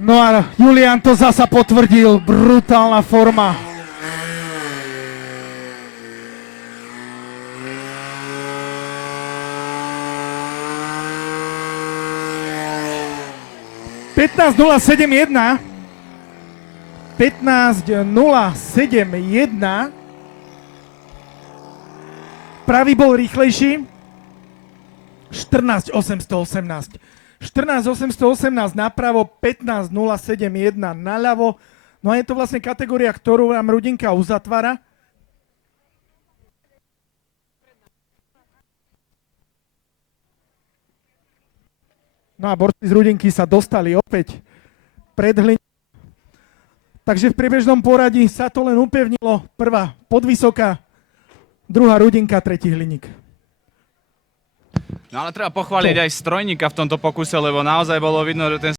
No a Julian to zasa potvrdil, brutálna forma. (15.071) 15.071. Pravý bol rýchlejší. 14.818. 14.818 napravo, 15.071 naľavo. No a je to vlastne kategória, ktorú vám Rudinka uzatvára. No a borci z Rudinky sa dostali opäť pred Hliník. Takže v priebežnom poradí sa to len upevnilo. Prvá Podvysoká, druhá Rudinka, tretí Hliník. No ale treba pochváliť aj strojníka v tomto pokuse, lebo naozaj bolo vidno, že ten